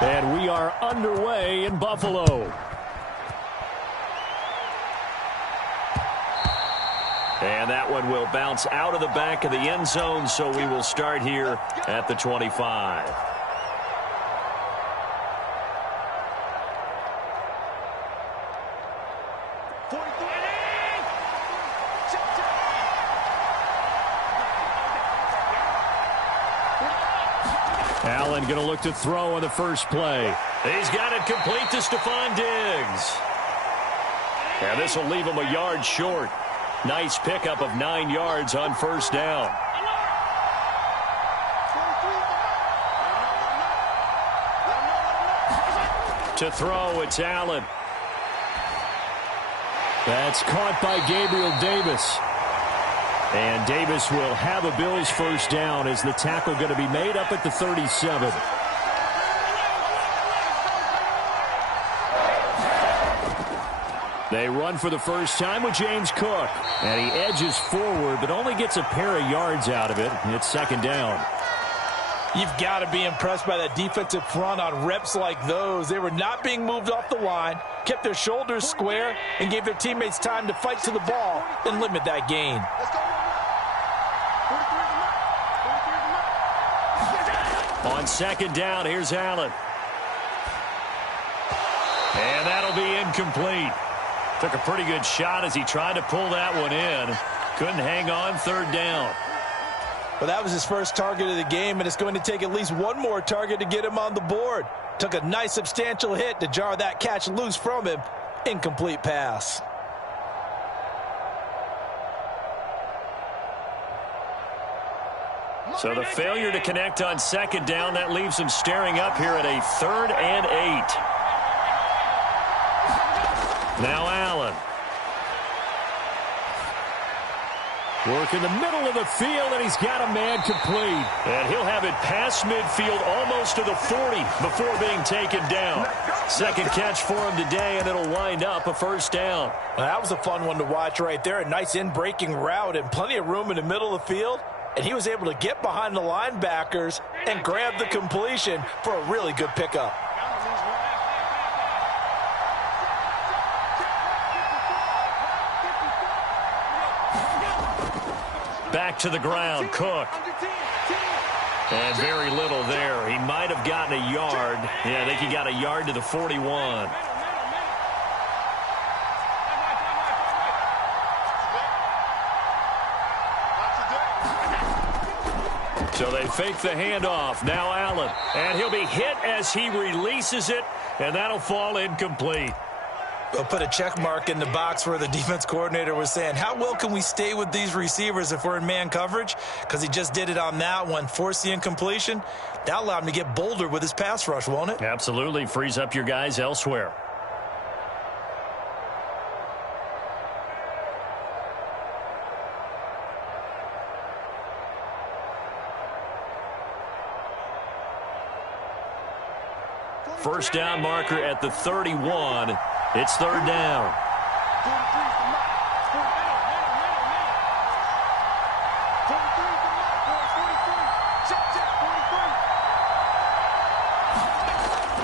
And we are underway in Buffalo. And that one will bounce out of the back of the end zone, so we will start here at the 25. Allen going to look to throw on the first play. He's got it complete to Stephon Diggs. And this will leave him a yard short. Nice pickup of 9 yards on first down. To throw, it's Allen. That's caught by Gabriel Davis. And Davis will have a Bills first down as the tackle going to be made up at the 37. They run for the first time with James Cook. And he edges forward, but only gets a pair of yards out of it. It's second down. You've got to be impressed by that defensive front on reps like those. They were not being moved off the line, kept their shoulders square, and gave their teammates time to fight to the ball and limit that gain. On second down, here's Allen. And that'll be incomplete. Took a pretty good shot as he tried to pull that one in. Couldn't hang on, third down. Well, that was his first target of the game, and it's going to take at least one more target to get him on the board. Took a nice substantial hit to jar that catch loose from him. Incomplete pass. So the failure to connect on second down, that leaves him staring up here at a 3rd and 8. Now Allen. Work in the middle of the field, and he's got a man complete. And he'll have it past midfield almost to the 40 before being taken down. Second catch for him today, and it'll wind up a first down. Well, that was a fun one to watch right there. A nice in-breaking route and plenty of room in the middle of the field. And he was able to get behind the linebackers and grab the completion for a really good pickup. Back to the ground, Cook. And very little there. He might have gotten a yard. Yeah, I think he got a yard to the 41. So they fake the handoff. Now Allen. And he'll be hit as he releases it, and that'll fall incomplete. We'll put a check mark in the box where the defense coordinator was saying, how well can we stay with these receivers if we're in man coverage? Because he just did it on that one, forced the incompletion. That allowed him to get bolder with his pass rush, won't it? Absolutely. Frees up your guys elsewhere. First down marker at the 31. It's third down.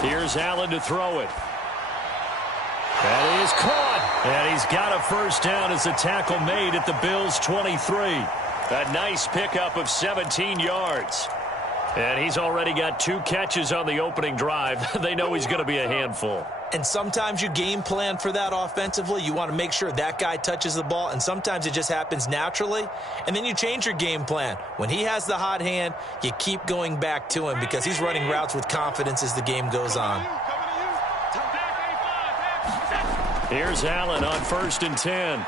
Here's Allen to throw it. That is caught. And he's got a first down as the tackle made at the Bills' 23. A nice pickup of 17 yards. And he's already got 2 catches on the opening drive. They know he's going to be a handful. And sometimes you game plan for that offensively. You want to make sure that guy touches the ball, and sometimes it just happens naturally. And then you change your game plan. When he has the hot hand, you keep going back to him because he's running routes with confidence as the game goes on. Here's Allen on 1st and 10.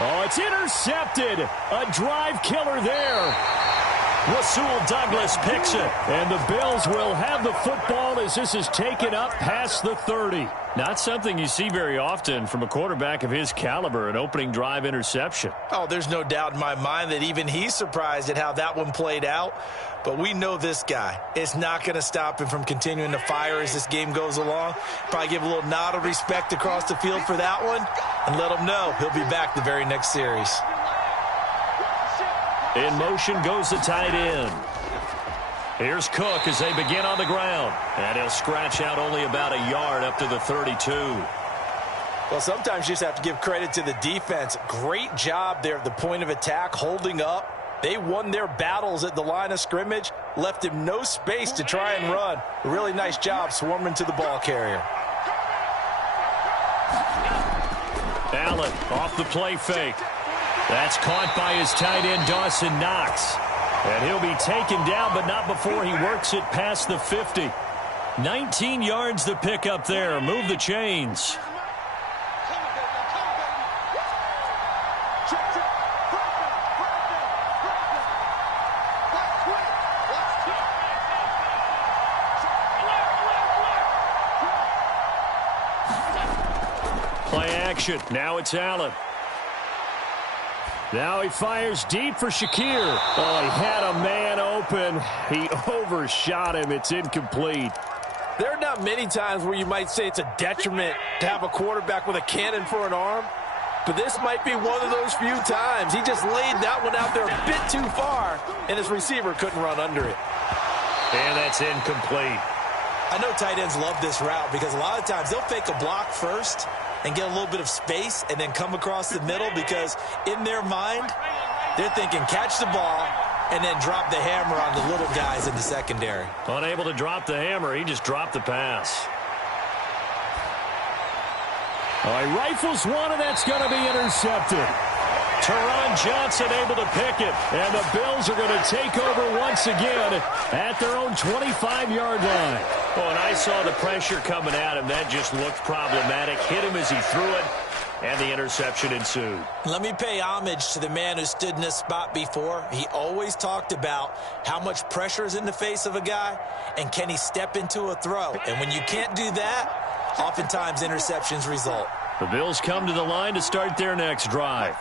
Oh, it's intercepted. A drive killer there. Rasul Douglas picks it, and the Bills will have the football as this is taken up past the 30. Not something you see very often from a quarterback of his caliber, an opening drive interception. Oh, there's no doubt in my mind that even he's surprised at how that one played out. But we know this guy is not going to stop him from continuing to fire as this game goes along. Probably give a little nod of respect across the field for that one and let him know he'll be back the very next series. In motion goes the tight end. Here's Cook as they begin on the ground. And he'll scratch out only about a yard up to the 32. Well, sometimes you just have to give credit to the defense. Great job there at the point of attack, holding up. They won their battles at the line of scrimmage, left him no space to try and run. A really nice job swarming to the ball carrier. Allen off the play fake. That's caught by his tight end, Dawson Knox. And he'll be taken down, but not before he works it past the 50. 19 yards to pick up there. Move the chains. Play action. Now it's Allen. Now he fires deep for Shakir. Oh, he had a man open. He overshot him. It's incomplete. There are not many times where you might say it's a detriment to have a quarterback with a cannon for an arm, but this might be one of those few times. He just laid that one out there a bit too far, and his receiver couldn't run under it. And that's incomplete. I know tight ends love this route because a lot of times they'll fake a block first and get a little bit of space and then come across the middle because in their mind, they're thinking catch the ball and then drop the hammer on the little guys in the secondary. Unable to drop the hammer, he just dropped the pass. Oh, he rifles one, and that's going to be intercepted. Teron Johnson able to pick it, and the Bills are going to take over once again at their own 25-yard line. Oh, and I saw the pressure coming at him. That just looked problematic. Hit him as he threw it, and the interception ensued. Let me pay homage to the man who stood in this spot before. He always talked about how much pressure is in the face of a guy, and can he step into a throw. And when you can't do that, oftentimes interceptions result. The Bills come to the line to start their next drive.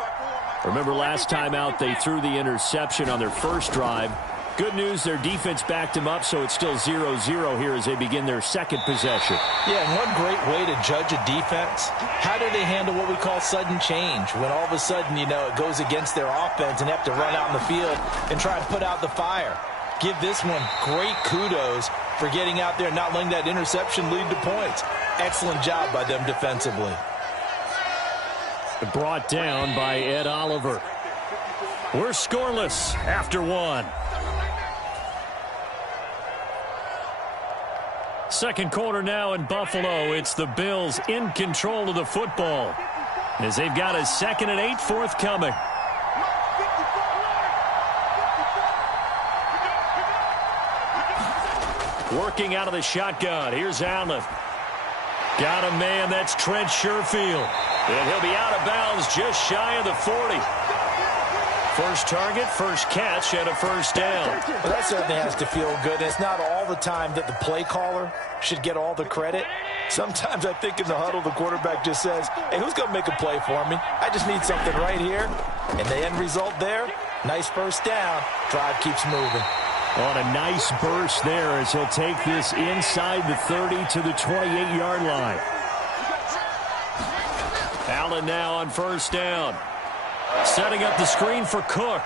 Remember last time out they threw the interception on their first drive. Good news, their defense backed him up, so it's still 0-0 here as they begin their second possession. Yeah, and one great way to judge a defense, how do they handle what we call sudden change? When all of a sudden, you know, it goes against their offense and they have to run out in the field and try and put out the fire. Give this one great kudos for getting out there and not letting that interception lead to points. Excellent job by them defensively. Brought down by Ed Oliver. We're scoreless after one. Second quarter now in Buffalo. It's the Bills in control of the football as they've got a 2nd and 8 forthcoming. Working out of the shotgun. Here's Allen. Got a man. That's Trent Sherfield. And he'll be out of bounds just shy of the 40. First target, first catch, and a first down. Well, that certainly has to feel good. It's not all the time that the play caller should get all the credit. Sometimes I think in the huddle, the quarterback just says, hey, who's going to make a play for me? I just need something right here. And the end result there, nice first down. Drive keeps moving. On a nice burst there as he'll take this inside the 30 to the 28-yard line. Allen now on first down. Setting up the screen for Cook.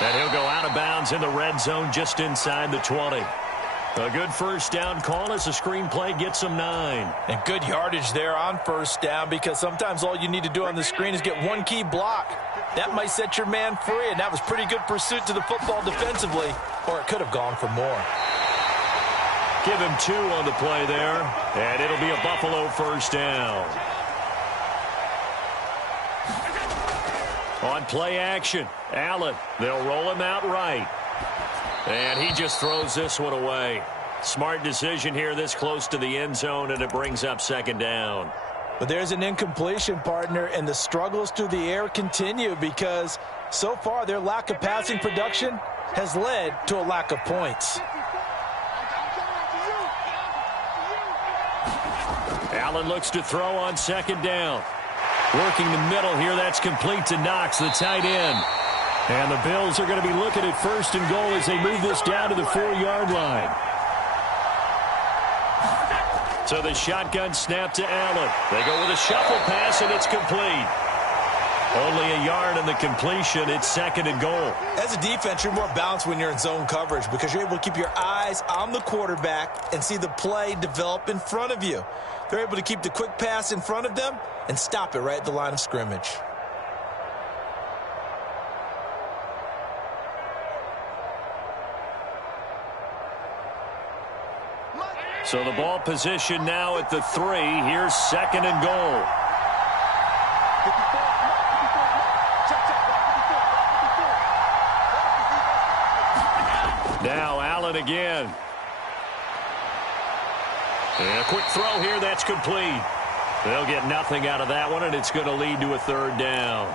And he'll go out of bounds in the red zone just inside the 20. A good first down call as the screen play gets him 9. And good yardage there on first down because sometimes all you need to do on the screen is get one key block. That might set your man free, and that was pretty good pursuit to the football defensively, or it could have gone for more. Give him 2 on the play there, and it'll be a Buffalo first down. On play action, Allen. They'll roll him out right. And he just throws this one away. Smart decision here this close to the end zone, and it brings up second down. But there's an incompletion, partner, and the struggles through the air continue because so far their lack of passing production has led to a lack of points. Allen looks to throw on second down. Working the middle here, that's complete to Knox, the tight end. And the Bills are going to be looking at first and goal as they move this down to the 4-yard line. So the shotgun snap to Allen. They go with a shuffle pass, and it's complete. Only a yard in the completion. It's second and goal. As a defense, you're more balanced when you're in zone coverage because you're able to keep your eyes on the quarterback and see the play develop in front of you. They're able to keep the quick pass in front of them and stop it right at the line of scrimmage. So the ball position now at the 3. Here's second and goal. Now Allen again. And a quick throw here, that's complete. They'll get nothing out of that one, and it's going to lead to a third down.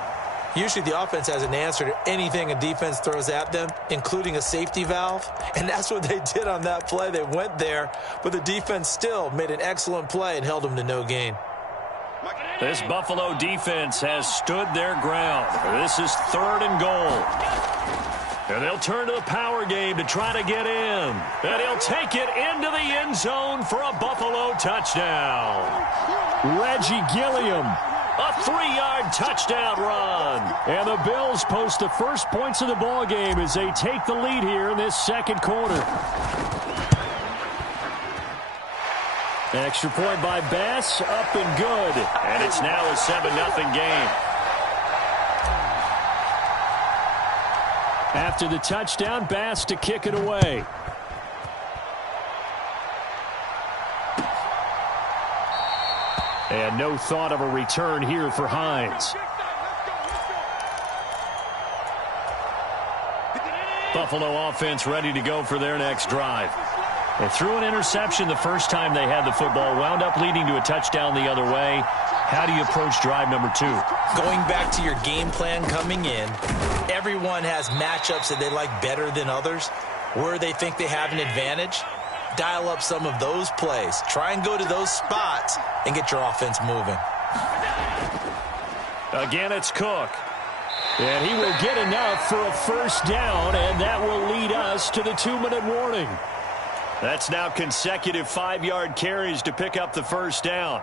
Usually the offense has an answer to anything a defense throws at them, including a safety valve. And that's what they did on that play. They went there, but the defense still made an excellent play and held them to no gain. This Buffalo defense has stood their ground. This is third and goal. And they'll turn to the power game to try to get in. And he'll take it into the end zone for a Buffalo touchdown. Reggie Gilliam, a 3-yard touchdown run. And the Bills post the first points of the ball game as they take the lead here in this second quarter. Extra point by Bass, up and good. And it's now a 7-0 game. After the touchdown, Bass to kick it away. And no thought of a return here for Hines. Buffalo offense ready to go for their next drive. They threw an interception the first time they had the football, wound up leading to a touchdown the other way. How do you approach drive number 2? Going back to your game plan coming in, everyone has matchups that they like better than others, where they think they have an advantage. Dial up some of those plays. Try and go to those spots and get your offense moving. Again, it's Cook. And he will get enough for a first down, and that will lead us to the 2-minute warning. That's now consecutive 5-yard carries to pick up the first down.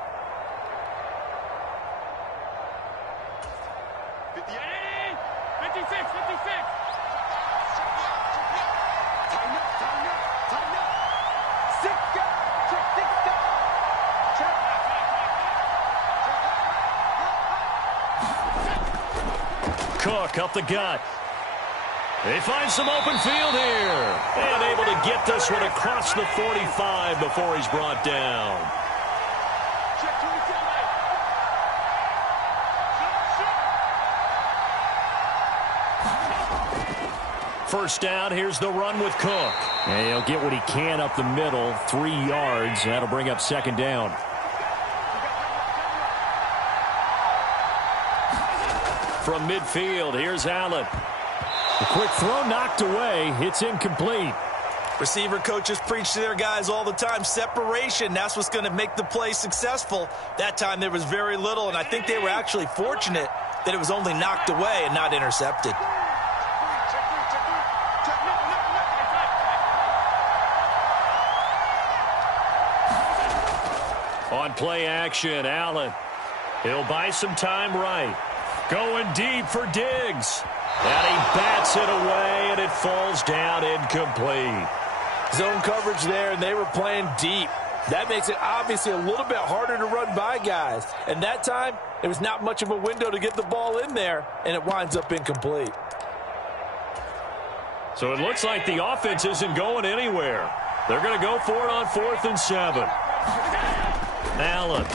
56. Cook up the gut. They find some open field here. And able to get this one across the 45 before he's brought down. First down, here's the run with Cook. And he'll get what he can up the middle, 3 yards. That'll bring up second down. From midfield, here's Allen. A quick throw knocked away. It's incomplete. Receiver coaches preach to their guys all the time. Separation, that's what's going to make the play successful. That time there was very little, and I think they were actually fortunate that it was only knocked away and not intercepted. On play action, Allen. He'll buy some time right. Going deep for Diggs. And he bats it away, and it falls down incomplete. Zone coverage there, and they were playing deep. That makes it obviously a little bit harder to run by guys. And that time, there was not much of a window to get the ball in there, and it winds up incomplete. So it looks like the offense isn't going anywhere. They're going to go for it on 4th and 7. Allen.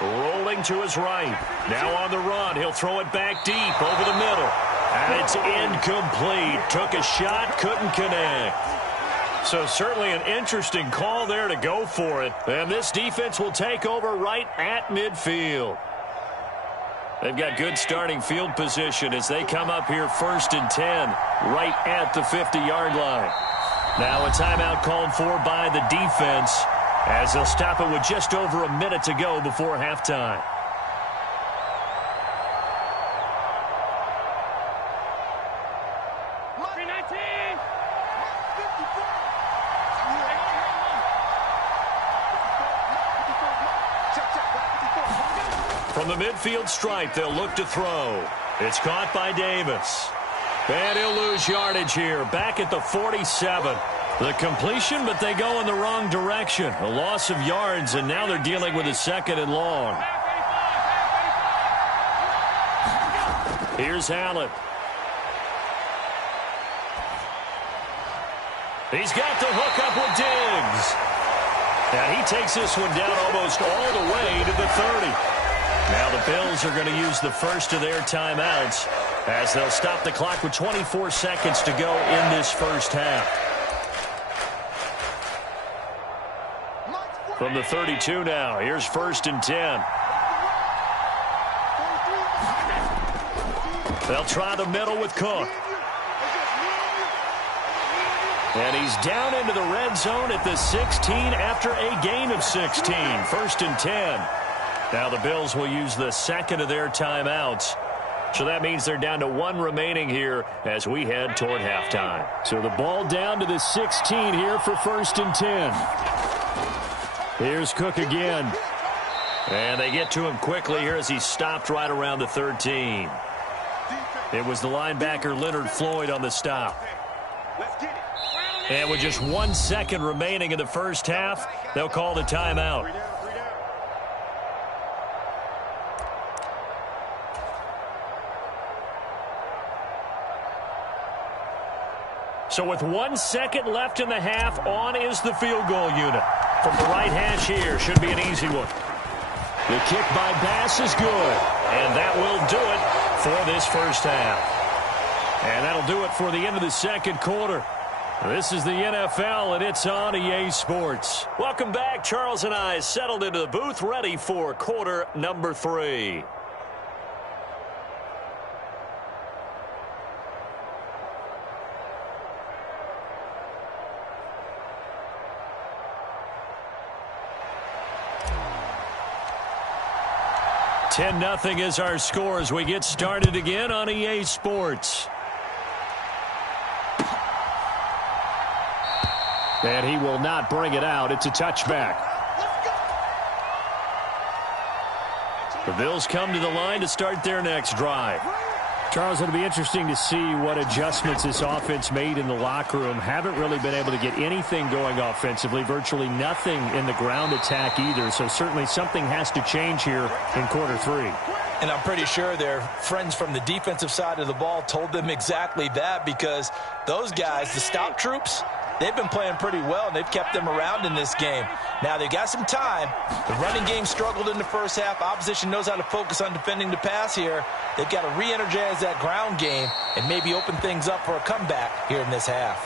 Rolling to his right. Now on the run. He'll throw it back deep over the middle. And it's incomplete. Took a shot, couldn't connect. So certainly an interesting call there to go for it. And this defense will take over right at midfield. They've got good starting field position as they come up here 1st and 10 right at the 50-yard line. Now a timeout called for by the defense as they'll stop it with just over a minute to go before halftime. From the midfield stripe, they'll look to throw. It's caught by Davis. And he'll lose yardage here, back at the 47. The completion, but they go in the wrong direction. A loss of yards, and now they're dealing with a 2nd and long. Here's Allen. He's got the hook up with Diggs. And he takes this one down almost all the way to the 30. Now the Bills are going to use the first of their timeouts as they'll stop the clock with 24 seconds to go in this first half. From the 32 now, here's 1st and 10. They'll try the middle with Cook. And he's down into the red zone at the 16 after a gain of 16. 1st and 10. Now the Bills will use the 2nd of their timeouts. So that means they're down to 1 remaining here as we head toward halftime. So the ball down to the 16 here for 1st and 10. Here's Cook again. And they get to him quickly here as he stopped right around the 13. It was the linebacker Leonard Floyd on the stop. And with just 1 second remaining in the first half, they'll call the timeout. So with 1 second left in the half, on is the field goal unit. From the right hash here, should be an easy one. The kick by Bass is good, and that will do it for this first half. And that'll do it for the end of the second quarter. This is the NFL, and it's on EA Sports. Welcome back. Charles and I settled into the booth, ready for quarter number 3. (10-0) is our score as we get started again on EA Sports. And he will not bring it out. It's a touchback. The Bills come to the line to start their next drive. Charles, it'll be interesting to see what adjustments this offense made in the locker room. Haven't really been able to get anything going offensively. Virtually nothing in the ground attack either. So certainly something has to change here in quarter 3. And I'm pretty sure their friends from the defensive side of the ball told them exactly that, because those guys, the stop troops, they've been playing pretty well, and they've kept them around in this game. Now, they've got some time. The running game struggled in the first half. Opposition knows how to focus on defending the pass here. They've got to re-energize that ground game and maybe open things up for a comeback here in this half.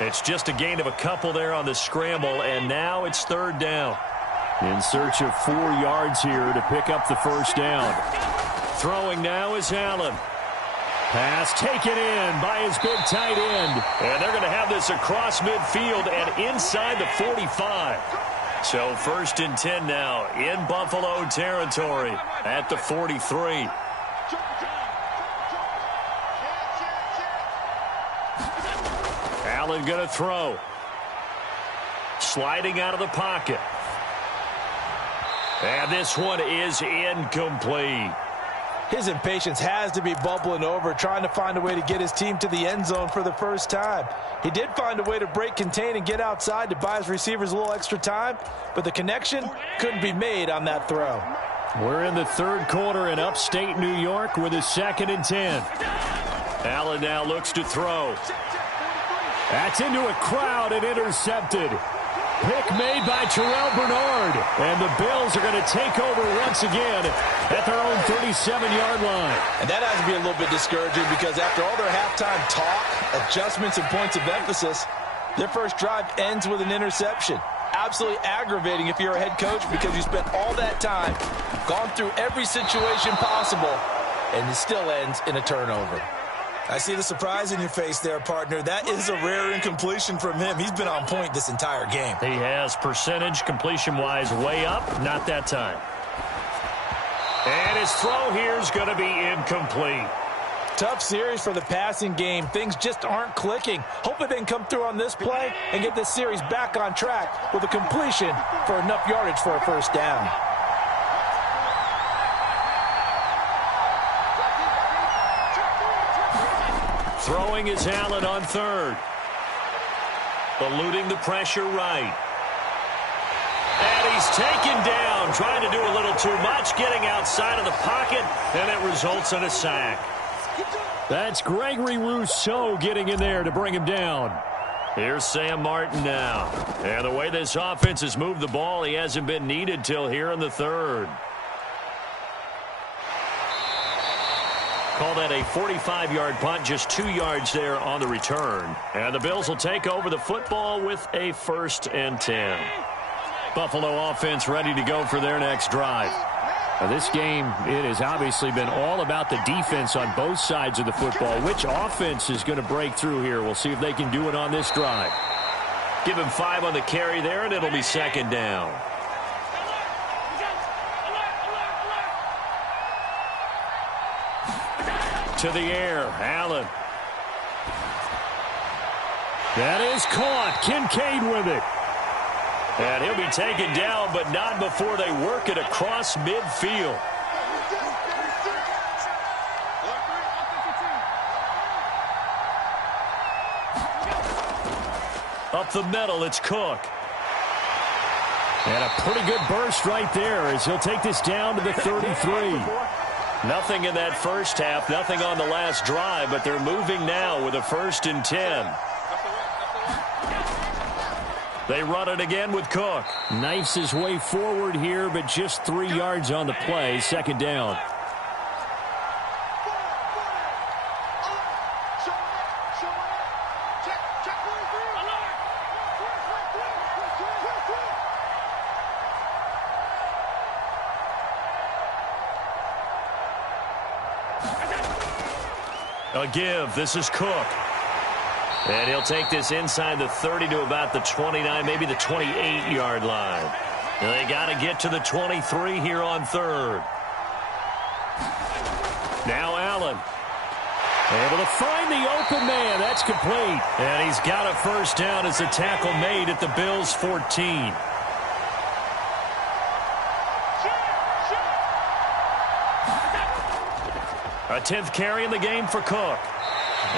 It's just a gain of a couple there on the scramble, and now it's 3rd down. In search of 4 yards here to pick up the first down. Throwing now is Allen. Pass taken in by his big tight end. And they're going to have this across midfield and inside the 45. So 1st and 10 now in Buffalo territory at the 43. Allen going to throw. Sliding out of the pocket. And this one is incomplete. His impatience has to be bubbling over, trying to find a way to get his team to the end zone for the first time. He did find a way to break contain and get outside to buy his receivers a little extra time, but the connection couldn't be made on that throw. We're in the 3rd quarter in upstate New York with a 2nd and 10. Allen now looks to throw. That's into a crowd and intercepted. Pick made by Terrell Bernard. And the Bills are going to take over once again at their own 37-yard line. And that has to be a little bit discouraging, because after all their halftime talk, adjustments, and points of emphasis, their first drive ends with an interception. Absolutely aggravating if you're a head coach, because you spent all that time, gone through every situation possible, and it still ends in a turnover. I see the surprise in your face there, partner. That is a rare incompletion from him. He's been on point this entire game. He has percentage completion-wise way up. Not that time. And his throw here is going to be incomplete. Tough series for the passing game. Things just aren't clicking. Hopefully they can come through on this play and get this series back on track with a completion for enough yardage for a first down. Throwing is Allen on third. Eluding the pressure right. And he's taken down, trying to do a little too much, getting outside of the pocket, and it results in a sack. That's Gregory Rousseau getting in there to bring him down. Here's Sam Martin now. And the way this offense has moved the ball, he hasn't been needed till here in the third. Call that a 45-yard punt, just 2 yards there on the return. And the Bills will take over the football with a 1st and 10. Buffalo offense ready to go for their next drive. Now this game, it has obviously been all about the defense on both sides of the football. Which offense is going to break through here? We'll see if they can do it on this drive. Give him 5 on the carry there, and it'll be 2nd down. To the air, Allen. That is caught. Kincaid with it. And he'll be taken down, but not before they work it across midfield. Up the middle, it's Cook. And a pretty good burst right there as he'll take this down to the 33. Nothing in that first half, nothing on the last drive, but they're moving now with a 1st and 10. They run it again with Cook. Knifes his way forward here, but just 3 yards on the play. 2nd down. A give. This is Cook. And he'll take this inside the 30 to about the 29, maybe the 28-yard line. And they got to get to the 23 here on 3rd. Now Allen. Able to find the open man. That's complete. And he's got a 1st down as a tackle made at the Bills' 14. A 10th carry in the game for Cook.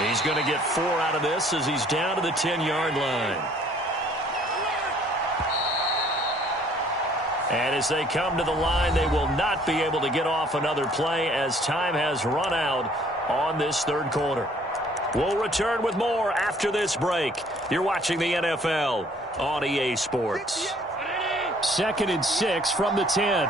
He's going to get 4 out of this as he's down to the 10-yard line. And as they come to the line, they will not be able to get off another play as time has run out on this 3rd quarter. We'll return with more after this break. You're watching the NFL on EA Sports. 2nd and 6 from the 10.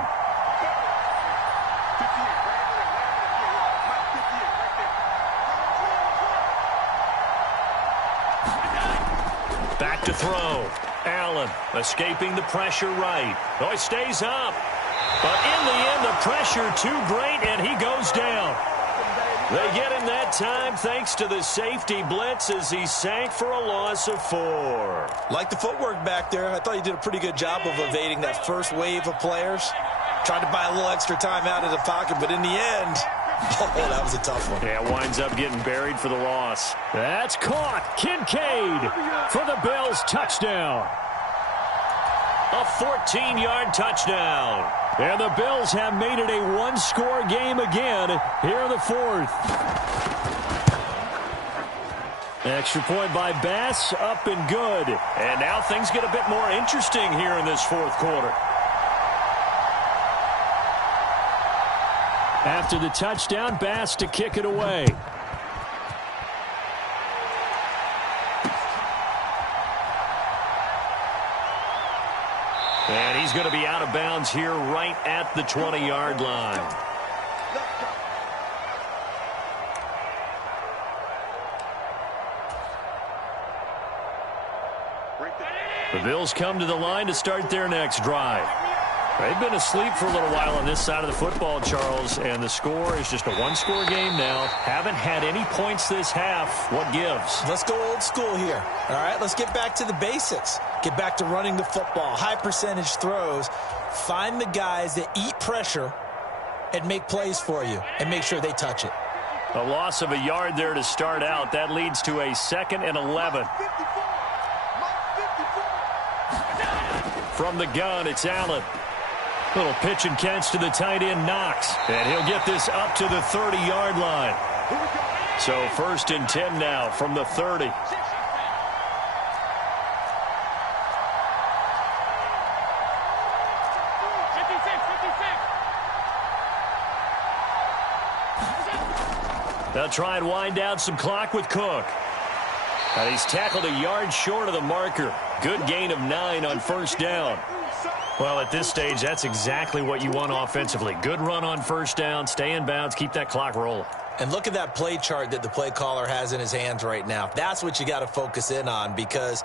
Back to throw. Allen escaping the pressure right. Oh, he stays up. But in the end, the pressure too great, and he goes down. They get him that time thanks to the safety blitz as he sank for a loss of 4. Like the footwork back there, I thought he did a pretty good job of evading that first wave of players. Tried to buy a little extra time out of the pocket, but in the end, oh, that was a tough one. Yeah, winds up getting buried for the loss. That's caught. Kincaid for the Bills touchdown. A 14-yard touchdown. And the Bills have made it a 1-score game again here in the 4th. Extra point by Bass, up and good. And now things get a bit more interesting here in this 4th quarter. After the touchdown, Bass to kick it away. And he's going to be out of bounds here right at the 20-yard line. The Bills come to the line to start their next drive. They've been asleep for a little while on this side of the football, Charles, and the score is just a 1-score game now. Haven't had any points this half. What gives? Let's go old school here. All right, let's get back to the basics. Get back to running the football, high percentage throws. Find the guys that eat pressure and make plays for you and make sure they touch it. A loss of a yard there to start out. That leads to a 2nd and 11. From the gun, it's Allen. Little pitch and catch to the tight end, Knox. And he'll get this up to the 30-yard line. So 1st and 10 now from the 30. They'll try and wind down some clock with Cook. And he's tackled a yard short of the marker. Good gain of 9 on 1st down. Well, at this stage, that's exactly what you want offensively. Good run on 1st down, stay in bounds, keep that clock rolling. And look at that play chart that the play caller has in his hands right now. That's what you got to focus in on, because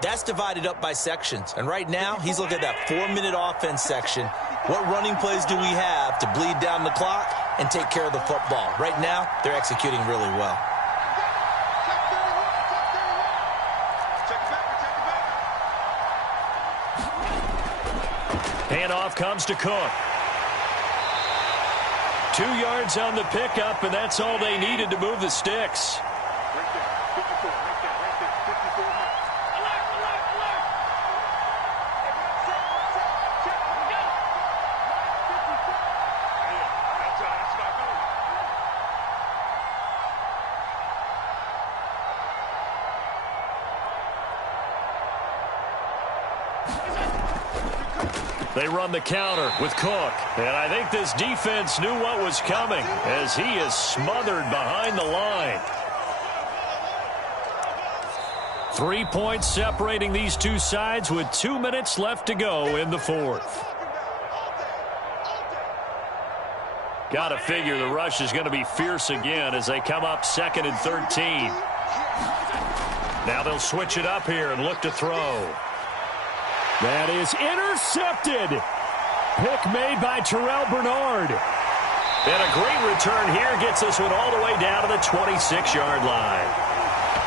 that's divided up by sections. And right now, he's looking at that 4-minute offense section. What running plays do we have to bleed down the clock and take care of the football? Right now, they're executing really well. Handoff comes to Cook. 2 yards on the pickup, and that's all they needed to move the sticks. They run the counter with Cook. And I think this defense knew what was coming as he is smothered behind the line. 3 points separating these two sides with 2 minutes left to go in the 4th. Got to figure the rush is going to be fierce again as they come up 2nd and 13. Now they'll switch it up here and look to throw. That is intercepted. Pick made by Terrell Bernard. And a great return here gets this one all the way down to the 26-yard line.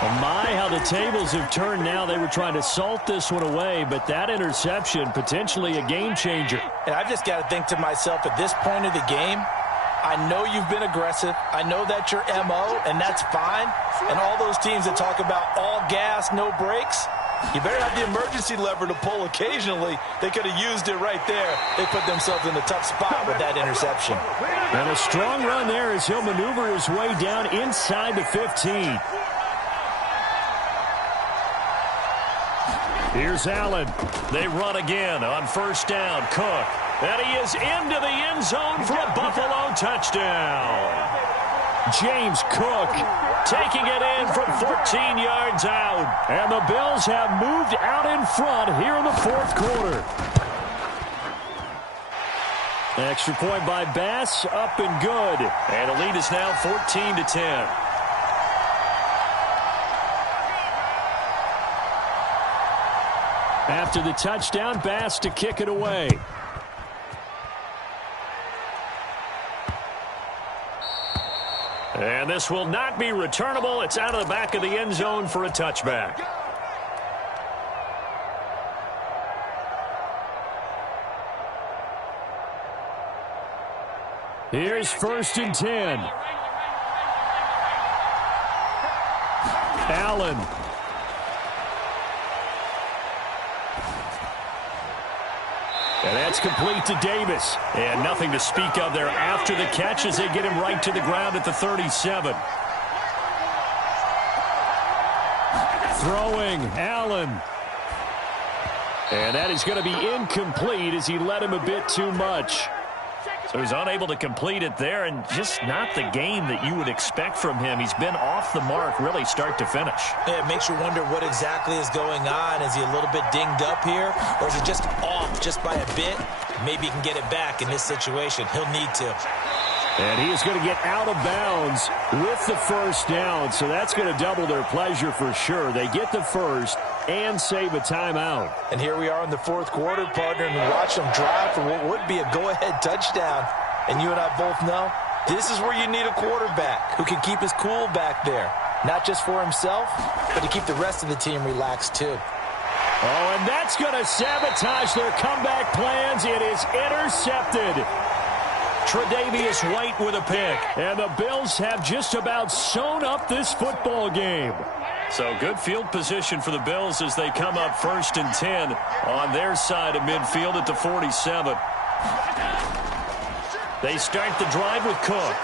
Oh my, how the tables have turned now. They were trying to salt this one away, but that interception, potentially a game changer. And I've just got to think to myself, at this point of the game, I know you've been aggressive. I know that's your MO, and that's fine. And all those teams that talk about all gas, no brakes, you better have the emergency lever to pull occasionally. They could have used it right there. They put themselves in a tough spot with that interception. And a strong run there as he'll maneuver his way down inside the 15. Here's Allen. They run again on 1st down. Cook. And he is into the end zone for a Buffalo touchdown. James Cook taking it in from 14 yards out. And the Bills have moved out in front here in the 4th quarter. Extra point by Bass, up and good. And the lead is now 14-10. After the touchdown, Bass to kick it away. And this will not be returnable. It's out of the back of the end zone for a touchback. Here's 1st and 10. Allen. And that's complete to Davis. And nothing to speak of there after the catch as they get him right to the ground at the 37. Throwing, Allen. And that is going to be incomplete as he led him a bit too much. So he's unable to complete it there, and just not the game that you would expect from him. He's been off the mark really start to finish. Yeah, it makes you wonder what exactly is going on. Is he a little bit dinged up here, or is he just off just by a bit? Maybe he can get it back in this situation. He'll need to. And he is going to get out of bounds with the 1st down, so that's going to double their pleasure for sure. They get the 1st and save a timeout. And here we are in the 4th quarter, partner, and we watch them drive for what would be a go-ahead touchdown. And you and I both know this is where you need a quarterback who can keep his cool back there, not just for himself, but to keep the rest of the team relaxed too. Oh, and that's going to sabotage their comeback plans. It is intercepted. Tre'Davious White with a pick. And the Bills have just about sewn up this football game. So good field position for the Bills as they come up 1st and 10 on their side of midfield at the 47. They start the drive with Cook.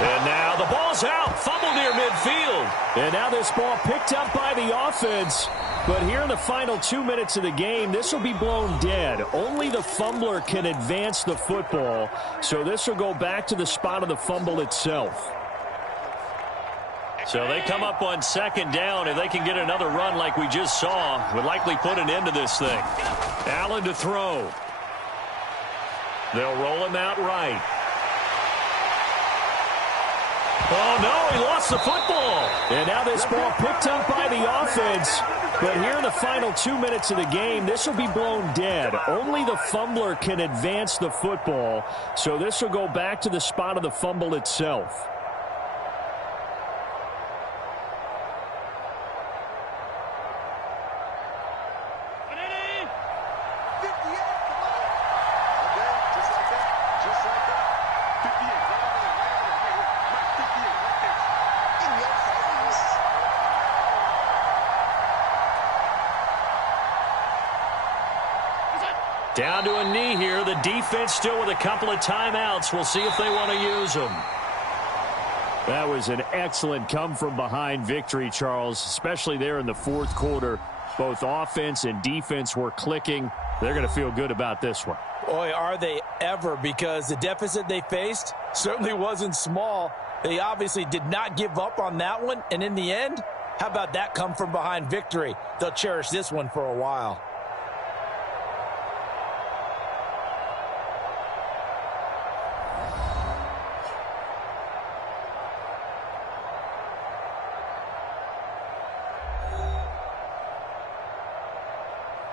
And now the ball's out. Fumble near midfield. And now this ball picked up by the offense. But here in the final 2 minutes of the game, this will be blown dead. Only the fumbler can advance the football. So this will go back to the spot of the fumble itself. So they come up on second down. If they can get another run like we just saw, would likely put an end to this thing. Allen to throw. They'll roll him out right. Oh, no, he lost the football. And now this ball picked up by the offense. But here in the final 2 minutes of the game, this will be blown dead. Only the fumbler can advance the football. So this will go back to the spot of the fumble itself. Down to a knee here. The defense still with a couple of timeouts. We'll see if they want to use them. That was an excellent come-from-behind victory, Charles, especially there in the fourth quarter. Both offense and defense were clicking. They're going to feel good about this one. Boy, are they ever, because the deficit they faced certainly wasn't small. They obviously did not give up on that one, and in the end, how about that come-from-behind victory? They'll cherish this one for a while.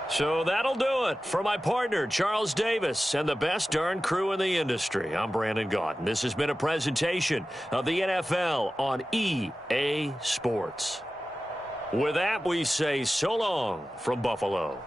So that'll do it for my partner, Charles Davis, and the best darn crew in the industry. I'm Brandon Gaudin. This has been a presentation of the NFL on EA Sports. With that, we say so long from Buffalo.